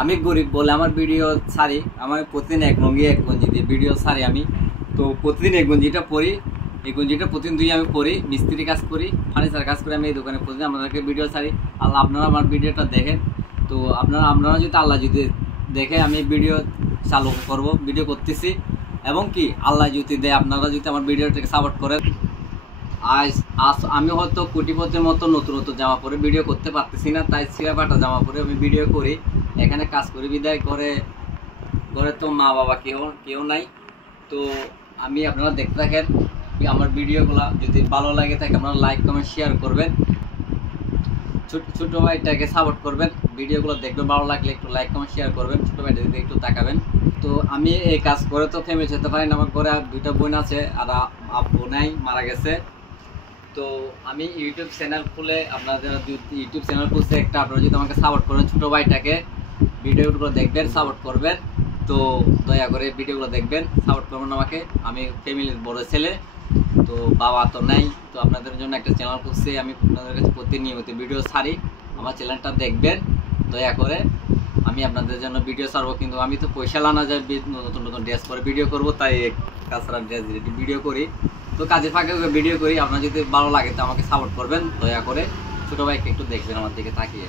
আমি গরিব বলে আমার ভিডিও ছাড়ি, আমার প্রতিদিন এক লুঙ্গি এক গঞ্জি দিয়ে ভিডিও ছাড়ি আমি। তো প্রতিদিন এক গঞ্জিটা পরি, এই গঞ্জিটা প্রতিদিন দুই আমি পরি, মিস্ত্রি কাজ করি, ফার্নিচার কাজ করি আমি এই দোকানে প্রতিদিন আপনাদেরকে ভিডিও ছাড়ি। আল্লাহ আপনারা আমার ভিডিওটা দেখেন, তো আপনারা যদি আল্লাহ যদি দেখে আমি ভিডিও চালু করব, ভিডিও করতেছি। এবং কি আল্লাহ যদি দেয়, আপনারা যদি আমার ভিডিওটাকে সাপোর্ট করেন, আজ আমি হয়তো কোটিপতির মতো নতুন নতুন জামা পরে ভিডিও করতে পারতেছি না, তাই ছিঁড়া ফাটা জামা পরে আমি ভিডিও করি, এখানে কাজ করি বিদায় করে। ঘরে তো মা বাবা কেউ নাই। তো আমি আপনারা দেখতে থাকেন আমার ভিডিওগুলো, যদি ভালো লাগে থাকে আপনারা লাইক কমেন্ট শেয়ার করবেন, ছোট ভাইটাকে সাপোর্ট করবেন, ভিডিওগুলো দেখবেন, ভালো লাগলে একটু লাইক কমেন্ট শেয়ার করবেন, ছোট ভাইটা দিকে একটু তাকাবেন। তো আমি এই কাজ করে তো ফ্যামিলি যেতে পারি না, আমার ঘরে দুইটা বোন আছে আর আব্বু নাই, মারা গেছে। তো আমি ইউটিউব চ্যানেল খুলে আপনাদের ইউটিউব চ্যানেল খুলছে একটা, আপনারা যদি আমাকে সাপোর্ট করেন, ছোটো ভাইটাকে ভিডিওগুলো দেখবেন, সাপোর্ট করবেন। তো দয়া করে ভিডিওগুলো দেখবেন, সাপোর্ট করবেন আমাকে। আমি ফ্যামিলির বড় ছেলে, তো বাবা তো নাই, তো আপনাদের জন্য একটা চ্যানেল খুলছে, আমি আপনাদের কাছে প্রতিনিয়ত ভিডিও ছাড়ি, আমার চ্যানেলটা দেখবেন দয়া করে। আমি আপনাদের জন্য ভিডিও ছাড়বো, কিন্তু আমি তো পয়সা লানা যায়, নতুন নতুন ড্রেস পরে ভিডিও করবো, তাই কাছাড়া ড্রেস ভিডিও করি। তো কাজের ফাঁকে ভিডিও করি, আপনার যদি ভালো লাগে তো আমাকে সাপোর্ট করবেন দয়া করে, ছোটো ভাইকে একটু দেখবেন আমার দিকে তাকিয়ে।